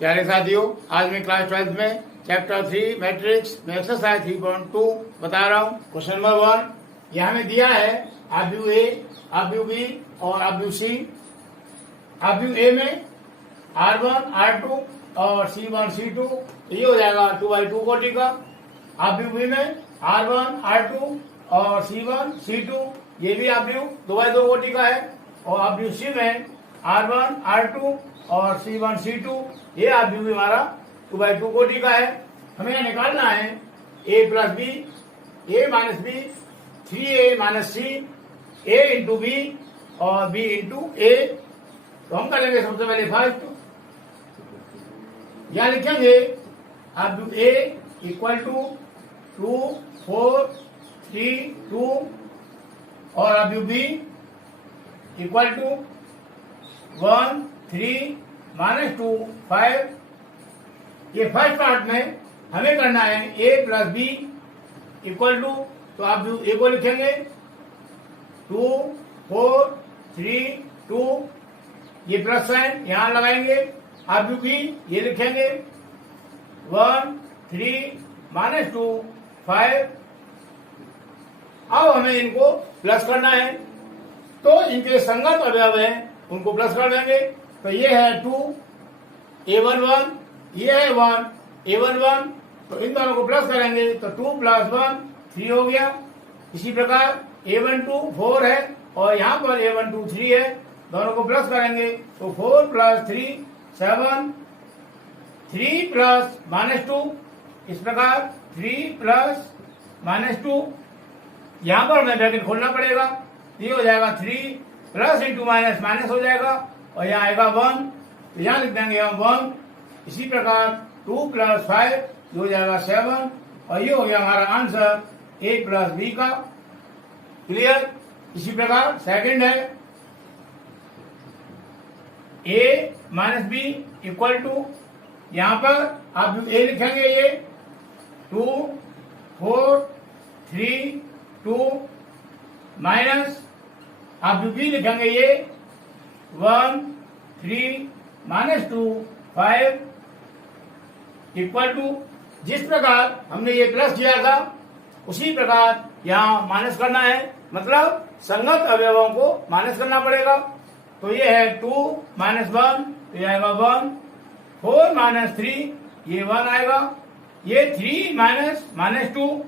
प्यारे साथियों, आज मैं क्लास 12 में चैप्टर 3 मैट्रिक्स में एक्सरसाइज 3.2 बता रहा हूँ। क्वेश्चन नंबर 1 यहाँ में दिया है आव्यूह ए, आव्यूह बी और आव्यूह सी। आव्यूह ए में R1, R2 और C1, C2, ये हो जाएगा 2x2 कोटि का। आव्यूह बी में R1, R2 और C1, C2, ये भी आव्यूह 2x2 कोटि का है। और आव्यूह सी में R1, R2 और C1, C2, ये आव्यूह भी हमारा 2x2 कोटि का है। हमें यह निकालना है a plus B, a minus B, 3a minus C, a into B और b इंटू ए। तो हम करेंगे सबसे पहले फर्स्ट, यहां लिखेंगे आव्यूह a इक्वल टू 2, 4, 3, 2 और आव्यूह b इक्वल टू 1, 3, -2, 5। ये फर्स्ट पार्ट में हमें करना है a plus B equal to, तो आप a को लिखेंगे 2, 4, 3, 2, ये प्लस साइन यहां लगाएंगे। आप b ये लिखेंगे 1, 3, -2, 5। अब हमें इनको प्लस करना है, तो इनके संगत अवयव हैं उनको प्लस कर देंगे। तो ये है 2, a11, ये है 1, a11, तो इन दोनों को प्लस करेंगे तो 2 + 1 3 हो गया। इसी प्रकार a12 4 है और यहाँ पर a12 3 है, दोनों को प्लस करेंगे तो 4 + 3 7, 3 + -2, इस प्रकार 3 + -2, यहाँ पर हमें ब्रैकेट खोलना पड़ेगा। ये हो जाएगा 3 प्लस इंटू माइनस माइनस हो जाएगा और यहाँ आएगा 1, तो यहाँ लिख देंगे हम 1। इसी प्रकार 2 + 5 ये हो जाएगा 7 और ये हो गया हमारा आंसर a प्लस बी का। क्लियर। इसी प्रकार सेकंड है a minus B equal to, यहाँ पर आप a लिखेंगे ये 2, 4, 3, 2 माइनस आप b लिखेंगे ये 1, 3, -2, 5 इक्वल टू, जिस प्रकार हमने ये प्लस किया था उसी प्रकार यहाँ माइनस करना है, मतलब संगत अवयवों को माइनस करना पड़ेगा। तो ये है 2 - 1, तो ये आएगा 1, 4 - 3 ये 1 आएगा, ये 3 - -2,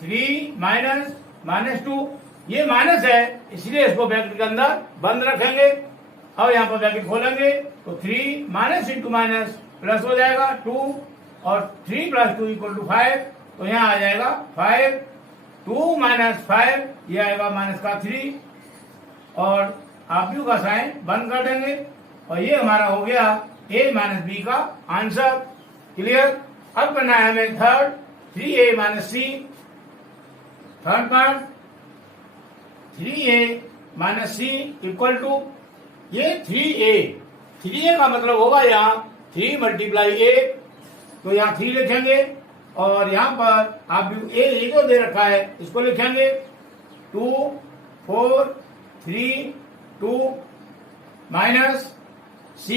3 - -2, ये माइनस है इसलिए इसको ब्रैकेट के अंदर बंद रखेंगे। अब यहाँ पर ब्रैकेट खोलेंगे तो 3 माइनस इंटू माइनस प्लस हो जाएगा 2 और 3 + 2 = 5, तो यहाँ आ जाएगा 5, 2 - 5 ये आएगा -3 और आव्यूह का साइन बंद कर देंगे और ये हमारा हो गया a माइनस बी का आंसर। क्लियर। अब करना है हमें third, 3a minus C. Third part 3a minus C equal to, ये 3a का मतलब होगा यहाँ 3 × a, तो यहाँ 3 लिखेंगे और यहाँ पर आप a जो दे रखा है इसको लिखेंगे 2, 4, 3, 2 माइनस c,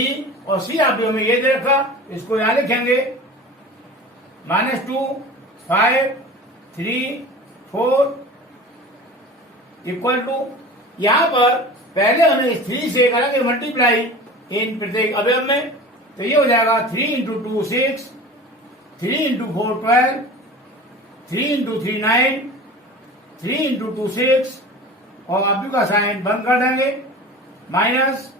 और c आप में ये दे रखा इसको यहाँ लिखेंगे -2, 5, 3, 4 इक्वल टू, यहाँ पर पहले हमें इस 3 से करेंगे मल्टीप्लाई इन प्रत्येक अवयव में, तो ये हो जाएगा 3 × 2 6, 3 × 4 12, 3 × 3 9, 3 × 2 6 और आव्यूह का साइन बंद कर देंगे। माइनस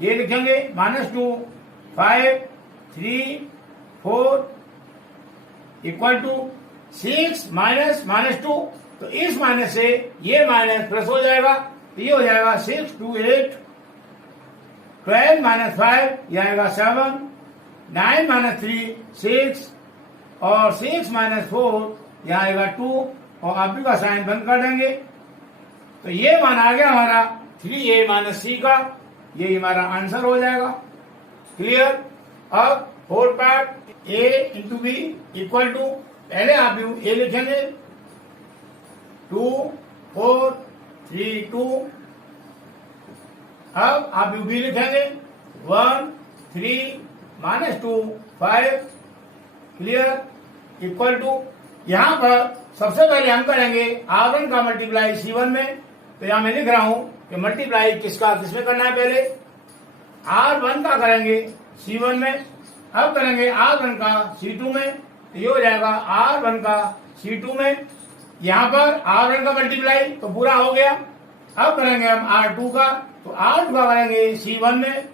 ये लिखेंगे -2, 5, 3, 4 इक्वल टू 6 -2, तो इस माइनस से ये माइनस प्लस हो जाएगा, तो ये हो जाएगा 6 × 2 8, 12 - 5 ये आएगा 7, 9 - 3 6 और 6 - 4 यहाँ आएगा 2 और आव्यूह का साइन बंद कर देंगे। तो ये मान आ गया हमारा 3a माइनस सी का, ये हमारा आंसर हो जाएगा। क्लियर। अब fourth part a × b equal to, पहले आव्यूह a लिखेंगे 2, 4, 3, 2, अब आप भी लिखेंगे 1, 3, -2 5 क्लियर इक्वल टू यहां पर सबसे पहले हम करेंगे R1 का मल्टीप्लाई C1 में। तो यहां मैं लिख रहा हूं कि मल्टीप्लाई किसका किसमें करना है, पहले R1 का करेंगे C1 में, अब करेंगे R1 का C2 में। तो ये हो जाएगा R1 का C2 में। यहां पर R1 का मल्टीप्लाई तो पूरा हो गया। अब करेंगे हम R2 का, तो R2 का करेंगे C1 में,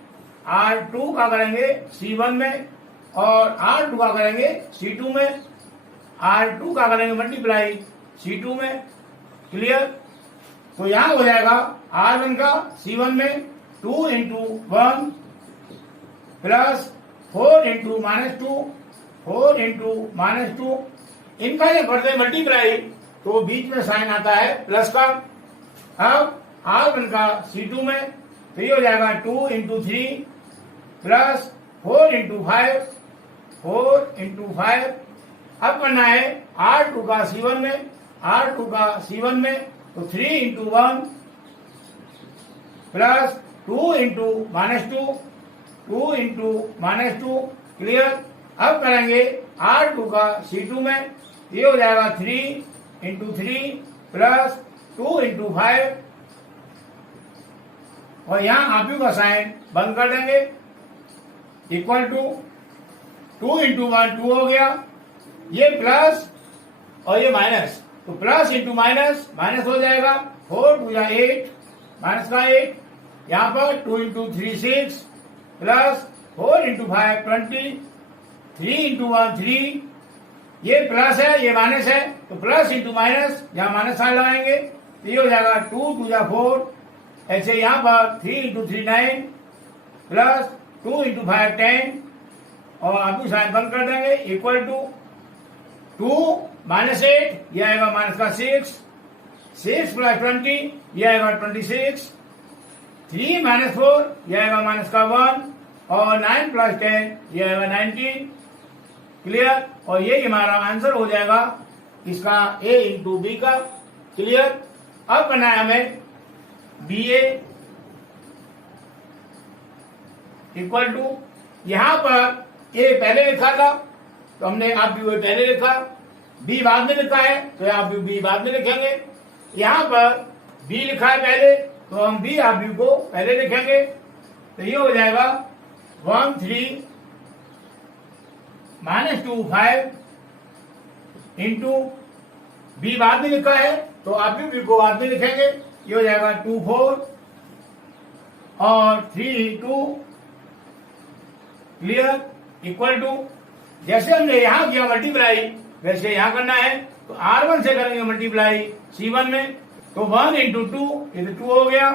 R2 का करेंगे C1 में और R2 का करेंगे C2 में, R2 का करेंगे मल्टीप्लाई C2 में। क्लियर। तो यहां हो जाएगा R1 का C1 में 2 इंटू 1 प्लस 4 इंटू -2 4 इंटू -2। इनका जब करते हैं मल्टीप्लाई तो बीच में साइन आता है प्लस का। अब R1 का C2 में तो ये हो जाएगा 2 इंटू 3 प्लस 4 इंटू 5 4 इंटू 5। अब करना है R2 का C1 में, R2 का C1 में तो 3 into 1 plus 2 into -2 2 into -2। Clear. अब करेंगे R2 का C2 में, ये हो जाएगा 3 इंटू 3 प्लस 2 इंटू 5 और यहां आप का साइन बंद कर देंगे इक्वल टू 2 इंटू 1 2 हो गया, ये प्लस और ये माइनस, तो प्लस इंटू माइनस माइनस हो जाएगा। 4 2 या 8 माइनस का 8, यहाँ पर 2 इंटू 3 6 प्लस 4 इंटू 5 20 3 इंटू 1 3। ये प्लस है ये माइनस है तो प्लस इंटू माइनस यहाँ माइनस साइन लगाएंगे तो ये हो जाएगा 2 2 या 4। ऐसे यहाँ पर 3 इंटू 3 9 प्लस 2 इंटू 5 10 और आप साइन बंद कर देंगे इक्वल टू 2 -8 ये आएगा माइनस का 6 6 प्लस 20 ये आएगा 26 3 -4 ये आएगा माइनस का 1 और 9 प्लस 10 ये आएगा 19। क्लियर। और ये हमारा आंसर हो जाएगा इसका A इंटू बी का। क्लियर। अब करना है हमें BA इक्वल टू यहां पर A पहले लिखा था तो हमने आप भी वो पहले लिखा, B बाद में लिखा है तो आप भी B बाद में लिखेंगे। यहां पर B लिखा है पहले तो हम B आप भी को पहले लिखेंगे। तो ये हो जाएगा 1 3 -2 5 इंटू B बाद में लिखा है तो आप भी B को बाद में लिखेंगे। ये हो जाएगा 2 4 और 3 2। क्लियर इक्वल टू जैसे हमने यहां किया मल्टीप्लाई वैसे यहां करना है। तो R1 से करेंगे मल्टीप्लाई C1 में तो 1 इंटू 2 ये तो 2 हो गया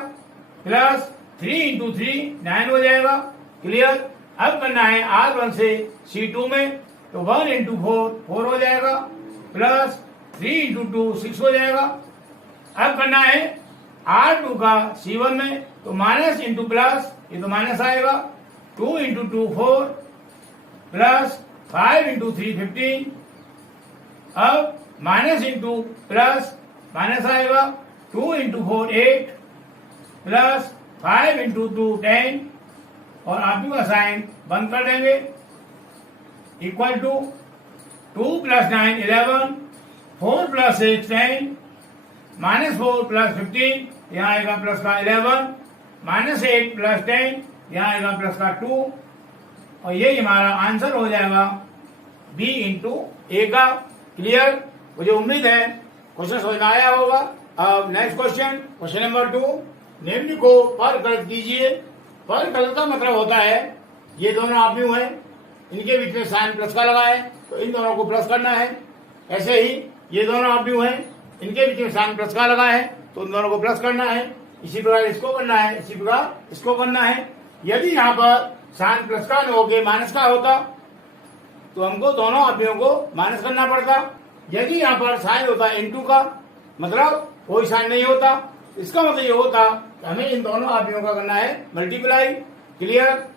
प्लस 3 इंटू 3 9 हो जाएगा। क्लियर। अब करना है R1 से C2 में तो 1 इंटू 4 4 हो जाएगा प्लस 3 इंटू 2 6 हो जाएगा। अब करना है R2 का C1 में तो माइनस इंटू प्लस ये तो माइनस आएगा 2 इंटू 2 4 प्लस 5 इंटू 3 15। अब माइनस इंटू प्लस माइनस आएगा 2 इंटू 4 8 प्लस 5 इंटू 2 10 और आप का साइन बंद कर देंगे equal to 2 plus 9 11 4 plus 6 10 -4 plus 15 यहाँ आएगा प्लस का 11 -8 प्लस 10 यहाँ आएगा प्लस का 2 और ये हमारा आंसर हो जाएगा B इंटू ए का। क्लियर। मुझे उम्मीद है क्वेश्चन समझ में आया होगा। अब नेक्स्ट क्वेश्चन नंबर 2 निम्न को पर गलत कीजिए। पर गलत का मतलब होता है ये दोनों आदमी हैं इनके बीच में साइन प्लस का लगा है तो इन दोनों को प्लस करना है। ऐसे ही ये दोनों आदमी हैं इनके बीच में साइन प्लस का लगा है तो उन दोनों को प्लस करना है। इसी प्रकार इसको करना है इसी प्रकार इसको करना है। यदि यहाँ पर साइन प्लस का न होके माइनस का होता तो हमको दोनों आदमियों को माइनस करना पड़ता। यदि यहाँ पर साइन होता इनटू का मतलब कोई साइन नहीं होता, इसका मतलब ये होता कि हमें इन दोनों आदमियों का करना है मल्टीप्लाई। क्लियर।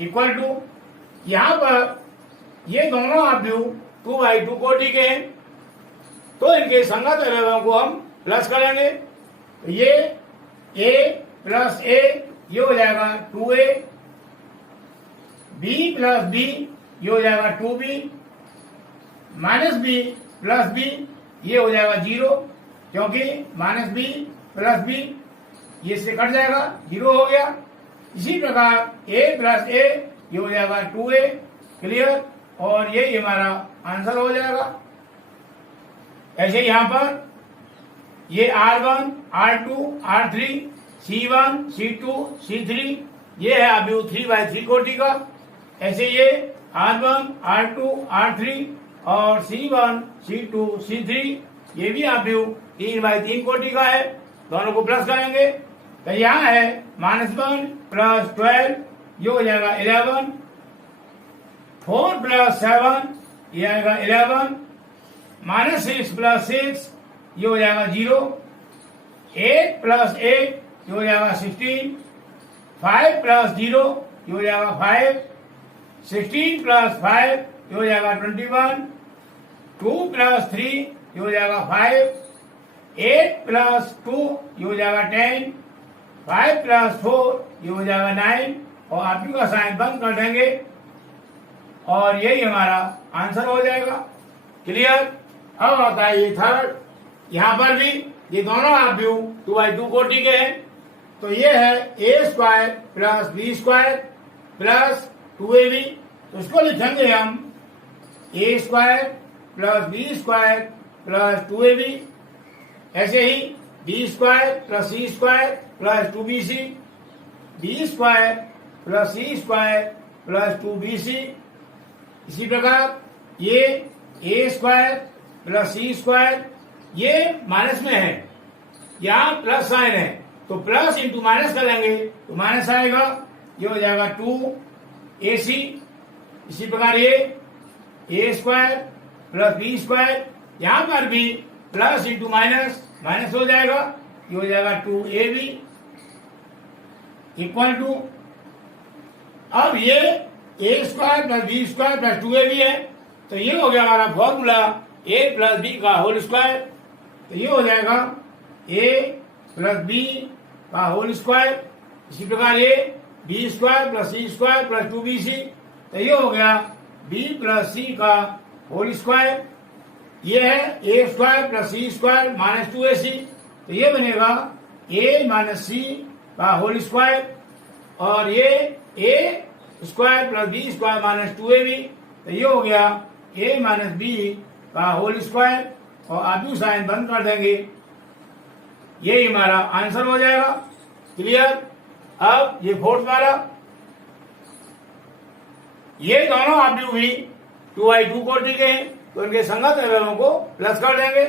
इक्वल टू यहां पर ये दोनों आदमी 2/2 कोटि के हैं तो इनके संगत अवयवों को हम प्लस करेंगे। तो ये A प्लस A ये हो जाएगा 2a, b प्लस b ये हो जाएगा 2b, minus b plus b ये हो जाएगा 0, क्योंकि माइनस b प्लस b ये से कट जाएगा, 0 हो गया। इसी प्रकार a प्लस a ये हो जाएगा 2a, क्लियर, और ये हमारा आंसर हो जाएगा। ऐसे यहां पर ये R1, R2, R3, C1, C2, C3 ये है अभी 3/3 कोटि का। ऐसे ये R1, R2, R3 और C1, C2, C3 ये भी अभी 3/3 कोटि का है। दोनों को प्लस करेंगे तो यहाँ है -1 प्लस 12 ये हो जाएगा 11, 4 प्लस 7 ये आएगा 11, -6 प्लस 6 ये हो जाएगा 0, 8 प्लस 8 ये हो जाएगा 16, 5 प्लस 0 ये हो जाएगा 5, 16 प्लस 5 ये हो जाएगा 21, 2 प्लस 3 ये हो जाएगा 5, 8 प्लस 2 ये हो जाएगा 10, 5 प्लस 4 ये हो जाएगा 9, और आप का साइन बंद कर देंगे और यही हमारा आंसर हो जाएगा। क्लियर। अब आता है ये थर्ड, यहाँ पर भी ये दोनों आप व्यू 2/2 कोटि के हैं, तो ये है a² plus b² plus 2ab, तो इसको लिखेंगे हम a² plus b² plus 2ab, ऐसे ही b² plus c² plus 2bc, b² plus c² plus 2bc। इसी प्रकार ये a² प्लस c² ये माइनस में है, यहाँ प्लस साइन है, तो प्लस इंटू माइनस करेंगे तो माइनस आएगा, ये हो जाएगा 2ac। इसी प्रकार ये a² प्लस b², यहाँ पर भी प्लस इंटू माइनस माइनस हो जाएगा, ये हो जाएगा 2ab इक्वल टू, अब ये a² plus b² plus 2ab है, तो ये हो गया हमारा फॉर्मूला a प्लस b का होल स्क्वायर, तो ये हो जाएगा a प्लस b का होल स्क्वायर। इसी प्रकार ये b² plus c² plus 2bc, तो ये हो गया b प्लस c का होल स्क्वायर। ये है a² plus c² minus 2ac, तो ये बनेगा a माइनस c का होल स्क्वायर, और ये a² plus b² minus 2ab, तो ये हो गया a माइनस b का होल स्क्वायर, और आप साइन बंद कर देंगे, यही हमारा आंसर हो जाएगा। क्लियर। अब ये फोर्थ वाला, ये दोनों आप भी 2/2 कोटि के हैं, तो इनके संगत अवयवों को प्लस कर देंगे,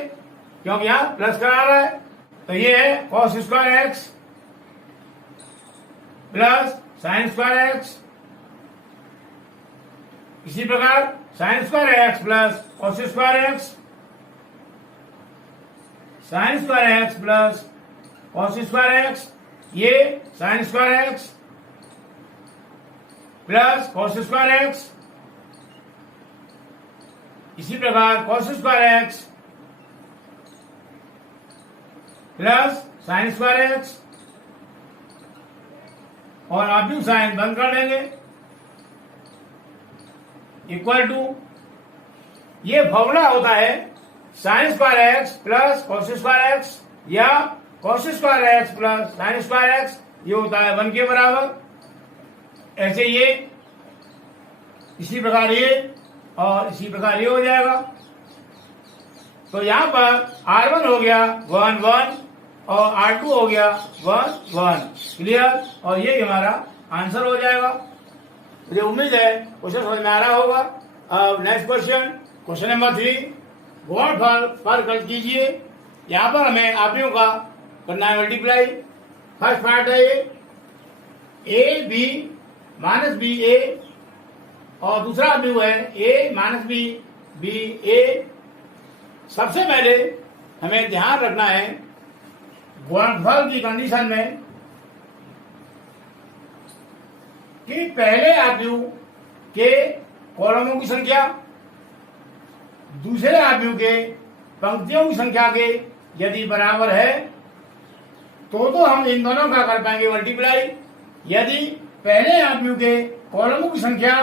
क्योंकि यहाँ प्लस करा रहा है, तो ये है cos² x plus sin² x, इसी प्रकार sin² x plus cos² x, sin² x plus cos² x, ये sin² x plus cos² x, इसी प्रकार cos² x plus sin² x, और आप भी साइन बंद कर देंगे, इक्वल टू, ये फॉर्मूला होता है sin² x plus cos² x या cos² x plus sin² x, ये होता है 1 के बराबर। ऐसे ये, इसी प्रकार ये, और इसी प्रकार ये हो जाएगा। तो यहाँ पर R1 हो गया 1 1 और R2 हो गया 1 1, क्लियर, और ये हमारा आंसर हो जाएगा। मुझे उम्मीद है क्वेश्चन समझ में आ रहा होगा। अब नेक्स्ट क्वेश्चन नंबर 3, गुणनफल पर कल कीजिए। यहाँ पर हमें आपियों का करना है मल्टीप्लाई। फर्स्ट पार्ट है ये a b माइनस बी ए, और दूसरा व्यू है a माइनस बी बी ए। सबसे पहले हमें ध्यान रखना है गुणनफल की कंडीशन में कि पहले आव्यूह के कॉलमों की संख्या दूसरे आव्यूह के पंक्तियों की संख्या के यदि बराबर है तो हम इन दोनों का कर पाएंगे मल्टीप्लाई। यदि पहले आव्यूह के कॉलमों की संख्या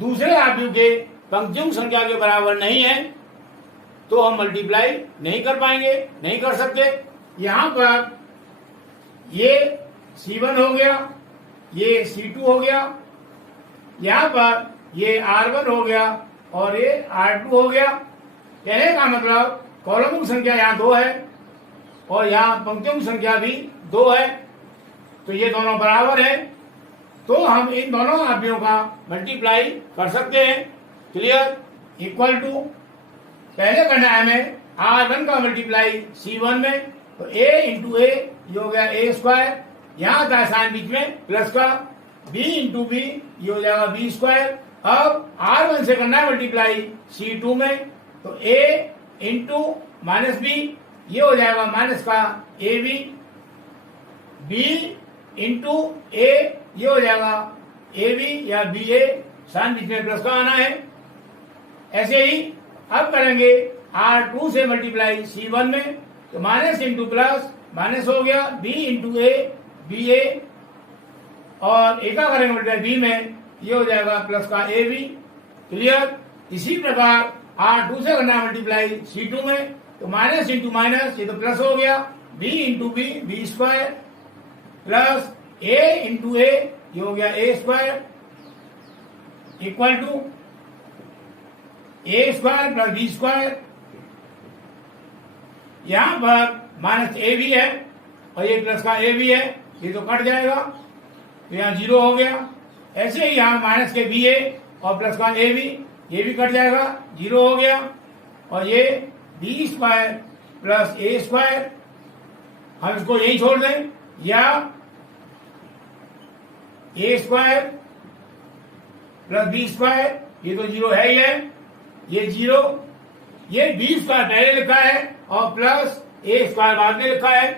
दूसरे आव्यूह के पंक्तियों की संख्या के बराबर नहीं है तो हम मल्टीप्लाई नहीं कर पाएंगे, नहीं कर सकते। यहां पर ये C1 हो गया, ये C2 हो गया, यहां पर ये R1 हो गया और ये R2 हो गया। कहने का मतलब कॉलमों की संख्या यहाँ 2 है और यहाँ पंक्तियों की संख्या भी 2 है, तो ये दोनों बराबर है, तो हम इन दोनों आव्यूहों का मल्टीप्लाई कर सकते हैं। क्लियर? इक्वल टू पहले करना है हमें R1 का मल्टीप्लाई C1 में, तो A इंटू ए ये हो गया A स्क्वायर, यहाँ आता है साइन बीच में प्लस का, B इंटू बी ये हो जाएगा B स्क्वायर। अब R1 से करना है मल्टीप्लाई C2 में, तो A इंटू माइनस बी ये हो जाएगा माइनस का AB, B इंटू ए ये हो जाएगा AB या BA, साइन बीच में प्लस का आना है। ऐसे ही अब करेंगे R2 से मल्टीप्लाई C1 में, तो माइनस इंटू प्लस माइनस हो गया, B इंटू ए BA, और एक का करेंगे मल्टीप्लाई B में, ये हो जाएगा प्लस का AB। क्लियर? इसी प्रकार R2 से करना मल्टीप्लाई C2 में, तो माइनस इंटू माइनस ये तो प्लस हो गया, B into B B square plus A into A ये हो गया A square equal to A square plus B square. यहां पर माइनस A भी है और ये प्लस का A भी है, ये तो कट जाएगा, तो यहाँ 0 हो गया। ऐसे ही यहाँ माइनस के BA और प्लस का A भी, ये भी कट जाएगा, 0 हो गया, और ये B square plus A square, हम इसको यही छोड़ दें, या A square plus B square, ये तो 0 है ही है, ये 0, ये B स्क्वायर पहले लिखा है और प्लस A स्क्वायर बाद में लिखा है,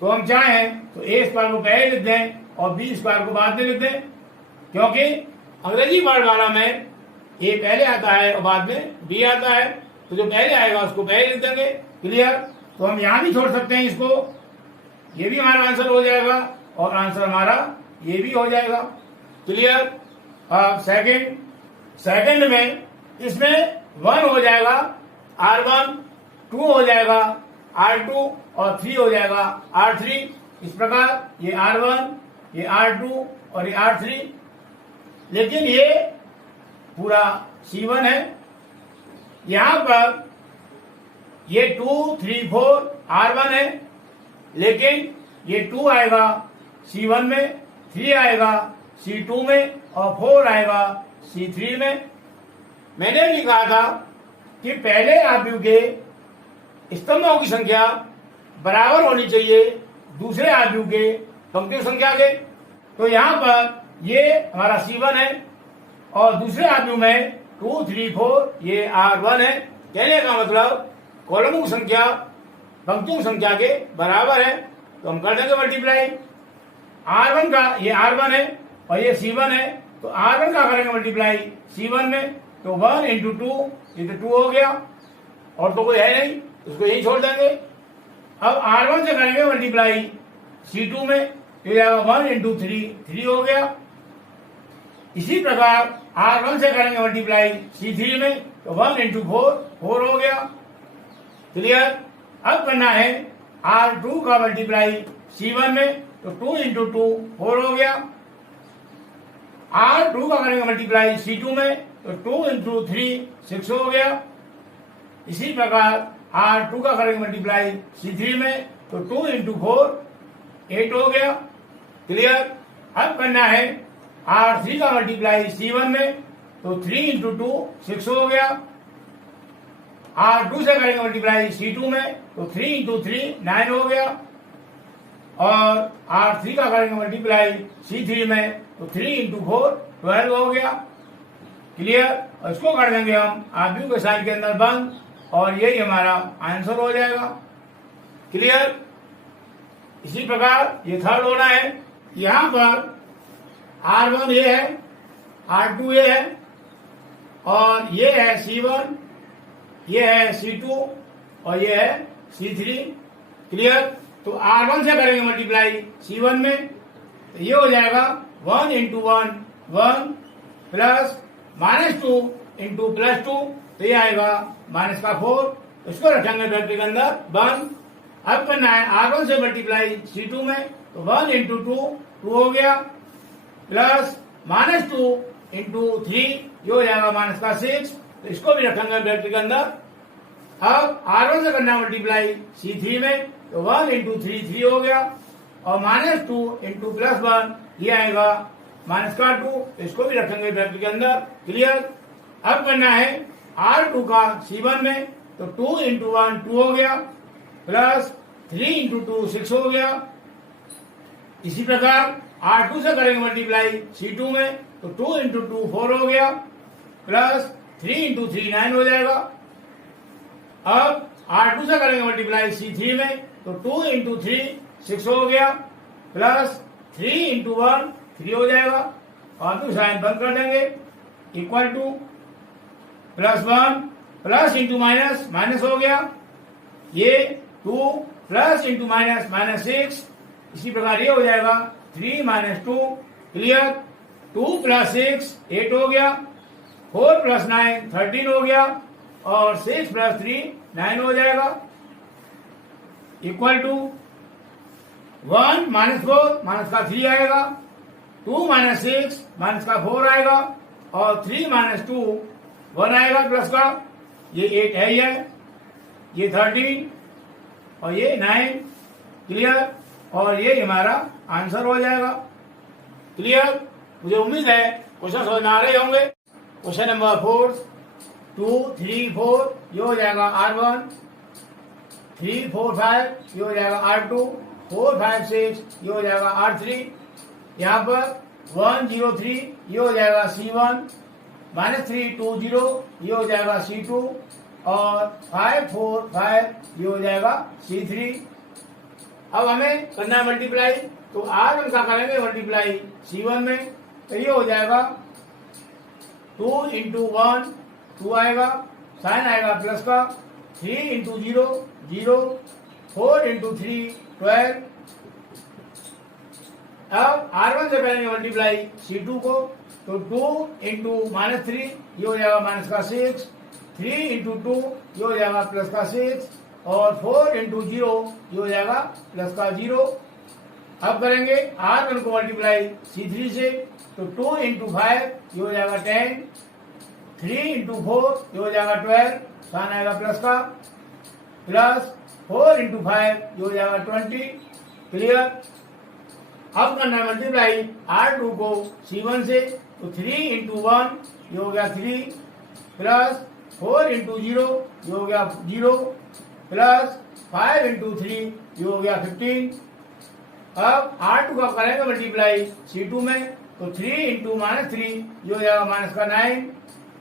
तो हम चाहें तो A स्क्वायर को पहले लिख दें और B स्क्वायर को बाद में लिख दें, क्योंकि अंग्रेजी वर्ड वाला में A पहले आता है और बाद में B आता है, तो जो पहले आएगा उसको पहले लिख देंगे। क्लियर? तो हम यहां भी छोड़ सकते हैं इसको, ये भी हमारा आंसर हो जाएगा और आंसर हमारा ये भी हो जाएगा। क्लियर? अब सेकंड में इसमें 1 हो जाएगा R1, 2 हो जाएगा R2 और 3 हो जाएगा R3। इस प्रकार ये R1, ये R2 और ये R3, लेकिन ये पूरा C1 है। यहां पर ये 2, 3, 4 R1 है, लेकिन ये 2 आएगा C1 में, 3 आएगा C2 में और 4 आएगा C3 में। मैंने भी कहा था कि पहले आव्यूह के स्तंभों की संख्या बराबर होनी चाहिए दूसरे आव्यूह के पंक्तियों संख्या के, तो यहां पर ये हमारा C1 है और दूसरे आव्यूह में 2, 3, 4 ये R1 है। कहने का मतलब कॉलमों की संख्या पंक्तियों की संख्या के बराबर है, तो हम कर देंगे मल्टीप्लाई। R1 का ये R1 है और ये C1 है, तो R1 का करेंगे मल्टीप्लाई C1 में, तो 1 इंटू 2 ये तो 2 हो गया, और तो कोई है नहीं, उसको यही छोड़ देंगे। अब R1 से करेंगे मल्टीप्लाई C2 में, तो जाएगा 1 इंटू 3 हो गया। इसी प्रकार R1 से करेंगे मल्टीप्लाई C3 में, तो 1 इंटू 4 हो गया। क्लियर? अब करना है R2 का मल्टीप्लाई C1 में, तो 2 इंटू 4 हो गया। R2 का करेंगे मल्टीप्लाई C2 में, तो 2 इंटू 6 हो गया। इसी प्रकार R2 का करेंगे मल्टीप्लाई C3 में, तो 2 इंटू 8 हो गया। क्लियर? अब करना है R3 का मल्टीप्लाई C1 में, तो 3 इंटू 6 हो गया। R2 से करेंगे मल्टीप्लाई C2 में, तो 3 इंटू 9 हो गया, और R3 का करेंगे मल्टीप्लाई C3 में, तो 3 इंटू 12 हो गया। क्लियर? और इसको कर देंगे हम आव्यूह के साइन के अंदर बंद, और यही हमारा आंसर हो जाएगा। क्लियर? इसी प्रकार ये थर्ड होना है। यहां पर R1 ये है, R2 ये है, और ये है C1, ये है C2 और ये है C3। क्लियर? तो R1 से करेंगे मल्टीप्लाई C1 में, तो ये हो जाएगा 1 इंटू 1 1 प्लस -2 इंटू +2, तो ये आएगा -4। इसको रखेंगे ब्रैकेट के अंदर 1। अब करना है R1 से मल्टीप्लाई C2 में, तो 1 इंटू 2 2 हो गया, प्लस -2 इंटू 3 ये हो जाएगा -6, तो इसको भी रखेंगे ब्रैकेट के अंदर। अब R1 से करना मल्टीप्लाई C3 में, तो 1 इंटू 3 3 हो गया, और -2 इंटू +1 ये आएगा -2, इसको भी रखेंगे ब्रैकेट के अंदर। क्लियर। अब करना है R2 का C1 में, तो 2 इंटू 1 2 हो गया, प्लस 3 इंटू 2 6 हो गया। इसी प्रकार R2 से करेंगे मल्टीप्लाई C2 में, तो 2 इंटू 2 4 हो गया, प्लस 3 इंटू 3 9 हो जाएगा। अब R2 से करेंगे मल्टीप्लाई C3 में, तो 2 इंटू 3 6 हो गया, प्लस 3 इंटू 1 3 हो जाएगा, और तो साइन बंद कर देंगे, equal to +1 plus into minus minus हो गया, ये 2 प्लस इंटू माइनस -6, इसी प्रकार ये हो जाएगा 3 - 2। क्लियर। 2 + 6 8 हो गया, 4 + 9 13 हो गया, और 6 + 3 9 हो जाएगा, इक्वल टू 1 -4 -3 आएगा, 2 - 6 -4 आएगा, और 3 - 2 1 आएगा प्लस का, ये 8 है, ये 13 और ये 9। क्लियर। और ये हमारा आंसर हो जाएगा। क्लियर। मुझे उम्मीद है क्वेश्चन समझ में आ रहे होंगे। क्वेश्चन नंबर 4 2 3 4 ये हो जाएगा R1, 3 4 5 ये हो जाएगा R2, 4 5 6 ये हो जाएगा R3। यहाँ पर 1 0 3 ये हो जाएगा C1, -3 2 0 ये हो जाएगा C2, और 5 4 5 ये हो जाएगा C3। अब हमें करना है मल्टीप्लाई, तो R1 का करेंगे मल्टीप्लाई C1 में, तो ये हो जाएगा 2 इंटू 1 2 आएगा, साइन आएगा प्लस का, 3 इंटू 0 0, 4 इंटू 3 12। अब R1 से करेंगे मल्टीप्लाई C2 को, तो 2 इंटू -3 ये हो जाएगा -6, 3 इंटू 2 ये हो जाएगा +6, और 4 इंटू 0 ये हो जाएगा +0। अब करेंगे R1 को मल्टीप्लाई C3 से, तो 2 इंटू 5 ये हो जाएगा 10, 3 इंटू 4 ये हो जाएगा 12, साइन आएगा प्लस का, प्लस 4 इंटू 5 ये हो जाएगा 20। क्लियर। अब करना है मल्टीप्लाई R2 को C1 से, तो 3 इंटू 1 ये हो गया 3, प्लस 4 इंटू 0 ये हो गया 0, प्लस 5 इंटू 3 ये हो गया 15। अब R2 का करेंगे मल्टीप्लाई C2 में, तो 3 इंटू -3 ये हो जाएगा -9,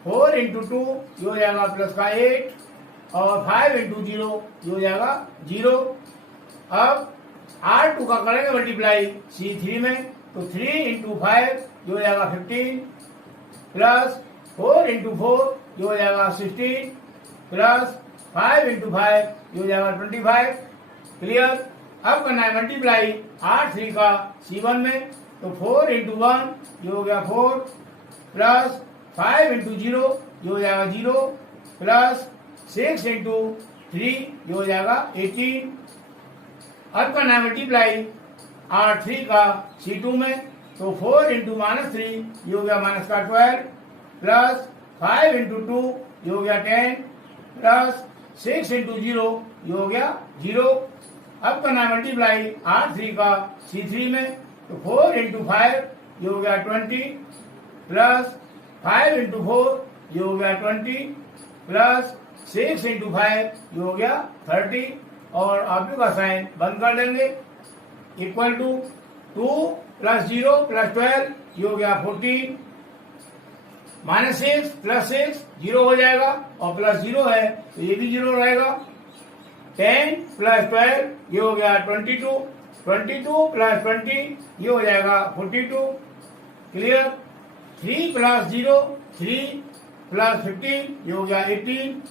4 इंटू 2 ये हो जाएगा +8, और 5 इंटू 0 ये हो जाएगा 0। अब R2 का करेंगे मल्टीप्लाई C3 में, तो 3 इंटू 5 ये हो जाएगा 15, प्लस 4 इंटू 4 ये हो जाएगा 16, प्लस 5 इंटू 5 ये हो जाएगा 25। क्लियर। अब करना है मल्टीप्लाई R3 का C1 में, तो 4 इंटू 1 ये हो गया 4, प्लस 5 इंटू 0 ये हो जाएगा 0, प्लस 6 इंटू 3 ये हो जाएगा 18। अब करना है मल्टीप्लाई R3 का C2 में, तो 4 इंटू -3 ये हो गया -12, प्लस 5 इंटू 2 ये हो गया 10, प्लस 6 इंटू 0 ये हो गया 0। अब करना है मल्टीप्लाई R3 का C3 में, तो 4 इंटू 5 ये हो गया 20, प्लस 5 इंटू 4 ये हो गया 20, प्लस 6 इंटू 5 ये हो गया 30, और आप का साइन बंद कर देंगे, इक्वल टू 2 + 0 + 12 ये हो गया 14, -6 + 6 0 हो जाएगा, और +0 है तो ये भी 0 रहेगा। 10 + 12 ये हो गया 22, 22 + 20 ये हो जाएगा 42। क्लियर। 3 + 0 3 + 15 ये हो गया 18,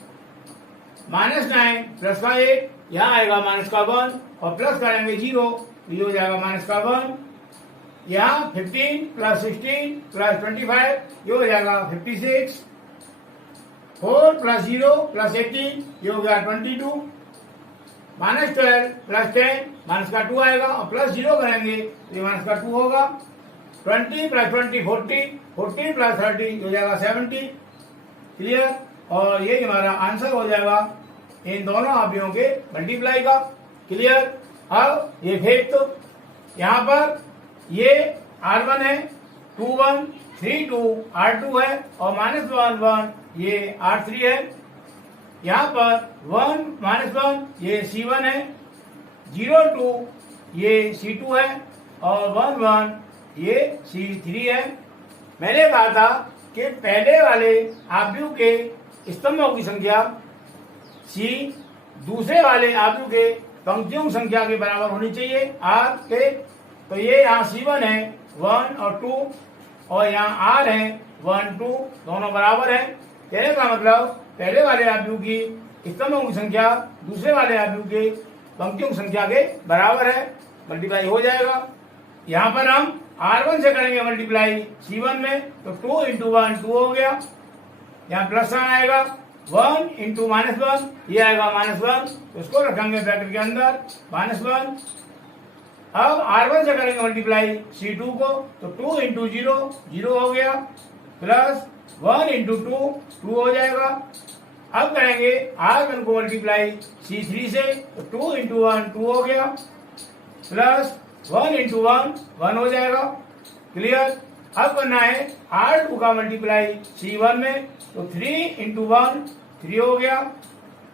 -9 + 8 यहाँ आएगा -1, और प्लस करेंगे 0 तो ये हो जाएगा -1, यहाँ 15 प्लस 16 प्लस 25 ये हो जाएगा 56। 4 प्लस 0 प्लस 18 ये हो गया 22। -12 प्लस 10 माइनस का 2 आएगा और प्लस 0 करेंगे तो ये माइनस का 2 होगा। 20 प्लस 20 40, 40 प्लस 30 ये हो जाएगा 70। क्लियर। और ये हमारा आंसर हो जाएगा इन दोनों अवयवों के मल्टीप्लाई का। क्लियर। अब ये भेद तो यहाँ पर ये R1 है 2 1 3 2 R2 है और -1 1 ये R3 है। यहाँ पर 1 -1 ये C1 है, 0 2 ये C2 है और 1 1 ये C3 है। मैंने कहा था कि पहले वाले आव्यूह के स्तंभों की संख्या C दूसरे वाले आव्यूह के पंक्तियों की संख्या के बराबर होनी चाहिए R के। तो ये यहाँ C1 है 1 और 2 और यहाँ R है 1 2 दोनों बराबर है। कहने का मतलब पहले वाले आव्यूह की स्तंभों की संख्या दूसरे वाले आव्यूह के पंक्तियों की संख्या के बराबर है, मल्टीप्लाई हो जाएगा। यहाँ पर हम R1 से करेंगे मल्टीप्लाई C1 में तो 2 इंटू 1 2 हो गया। यहाँ प्लस साइन आएगा 1 इंटू -1 ये आएगा -1 तो इसको रखेंगे ब्रैकेट के अंदर -1। अब R1 से करेंगे मल्टीप्लाई C2 को तो 2 इंटू 0 0 हो गया प्लस 1 इंटू 2 2 हो जाएगा। अब करेंगे R1 को मल्टीप्लाई C3 से तो 2 इंटू 1 2 हो गया प्लस 1 इंटू 1 1 हो जाएगा। क्लियर। अब करना है R2 का मल्टीप्लाई C1 में तो 3 इंटू 1 3 हो गया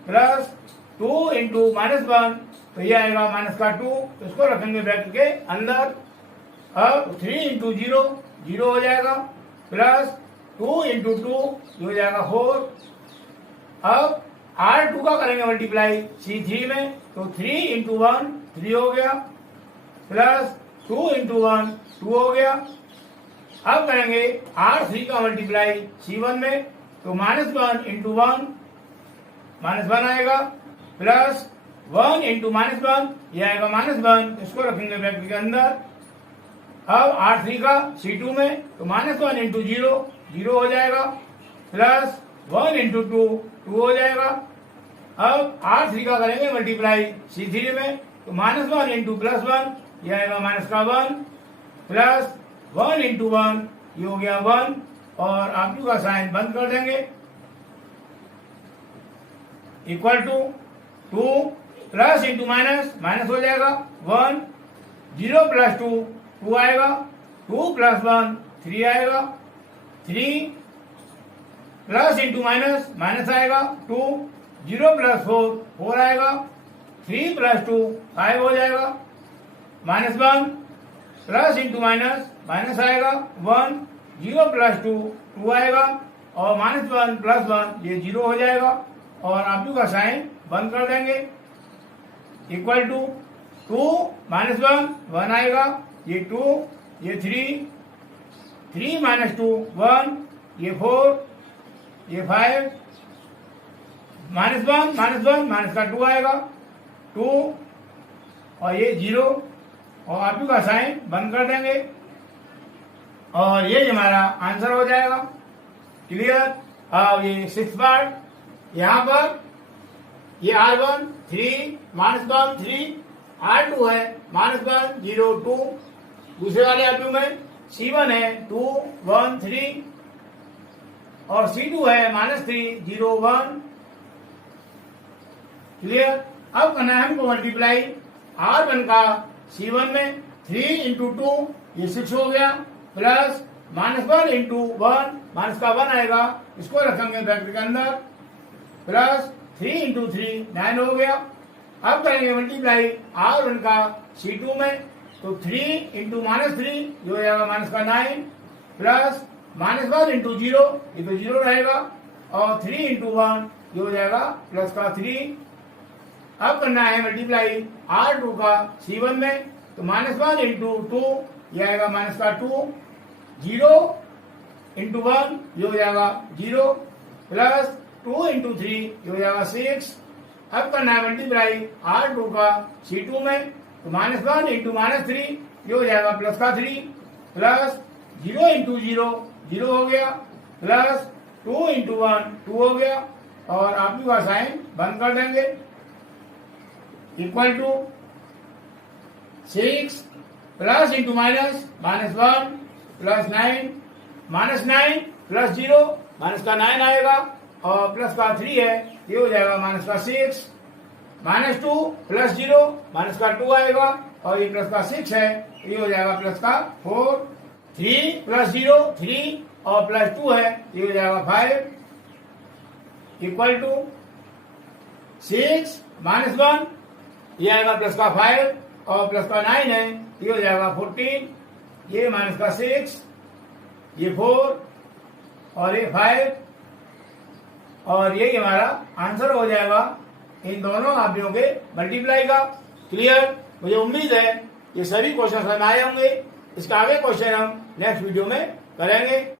प्लस 2 इंटू -1 तो ये आएगा -2 तो इसको रखेंगे ब्रैकेट के अंदर। अब 3 इंटू 0 0 हो जाएगा प्लस 2 इंटू 2 ये हो जाएगा 4। अब R2 का करेंगे मल्टीप्लाई C3 में तो 3 इंटू 1 3 हो गया प्लस 2 इंटू 1 2 हो गया। अब करेंगे R3 का मल्टीप्लाई C1 में तो -1 इंटू 1 -1 आएगा प्लस 1 इंटू -1 ये आएगा -1 इसको रखेंगे ब्रैकेट के अंदर। अब R3 का C2 में तो -1 इंटू 0 0 हो जाएगा प्लस 1 इंटू 2 2 हो जाएगा। अब R3 का करेंगे मल्टीप्लाई C3 में तो -1 इंटू +1 ये आएगा -1 प्लस 1 इंटू 1 ये हो गया 1 और R2 का साइन बंद कर देंगे equal to 2 plus into minus हो जाएगा 1 0 प्लस 2 2 आएगा 2 प्लस 1 3 आएगा 3 प्लस इंटू माइनस आएगा 2 0 प्लस 4 4 आएगा 3 प्लस 2 5 हो जाएगा -1 प्लस इंटू माइनस आएगा 1 0 प्लस 2 2 आएगा और -1 प्लस 1 ये 0 हो जाएगा और R2 का साइन बंद कर देंगे इक्वल टू 2 -1 1 आएगा ये 2 ये 3 माइनस 2 1 ये 4 ये 5 -1 माइनस का 2 आएगा 2 और ये 0 और R2 का साइन बंद कर देंगे और ये हमारा आंसर हो जाएगा। क्लियर। अब ये 6th पार्ट यहाँ पर ये R1 3 -1 3 R2 है -1 0 2 दूसरे वाले आव्यूह में C1 है 2 1 3 और C2 है -3 0 1। क्लियर। अब करना है हमको मल्टीप्लाई R1 का C1 में 3 इंटू 2 ये 6 हो गया प्लस -1 इंटू 1 माइनस का 1 आएगा इसको रखेंगे ब्रैकेट के अंदर प्लस 3 इंटू 3 9 हो गया। अब करेंगे मल्टीप्लाई R1 का C2 में तो 3 इंटू -3 ये हो जाएगा -9 प्लस -1 इंटू 0 ये तो 0 रहेगा और 3 इंटू 1 ये हो जाएगा +3। अब करना है मल्टीप्लाई R2 का C1 में तो -1 इंटू 2 ये आएगा -2 0 इंटू 1 ये हो जाएगा 0 प्लस 2 इंटू 3 ये हो जाएगा 6। अब करना है मल्टीप्लाई R2 का C2 में तो -1 इंटू -3 ये हो जाएगा +3 प्लस 0 इंटू 0 0 हो गया, प्लस 2 इंटू 1 2 हो गया, और आप भी वह साइन बंद कर देंगे, equal to 6 plus into minus -1 plus 9 -9 plus 0 minus का 9 आएगा, और प्लस का 3 है, ये हो जाएगा माइनस का 6 -2 प्लस 0 माइनस का 2 आएगा, और ये प्लस का 6 है, ये हो जाएगा प्लस का 4 3 प्लस 0 3 और प्लस 2 है, ये हो जाएगा 5 इक्वल टू 6 -1 ये आएगा प्लस का 5 और प्लस का 9 है, ये हो जाएगा 14, ये माइनस का 6 ये 4 और ये 5, और यही हमारा आंसर हो जाएगा इन दोनों आव्यूहों के मल्टीप्लाई का। क्लियर? मुझे उम्मीद है ये सभी क्वेश्चन समझ आए होंगे। इसका आगे क्वेश्चन हम नेक्स्ट वीडियो में करेंगे।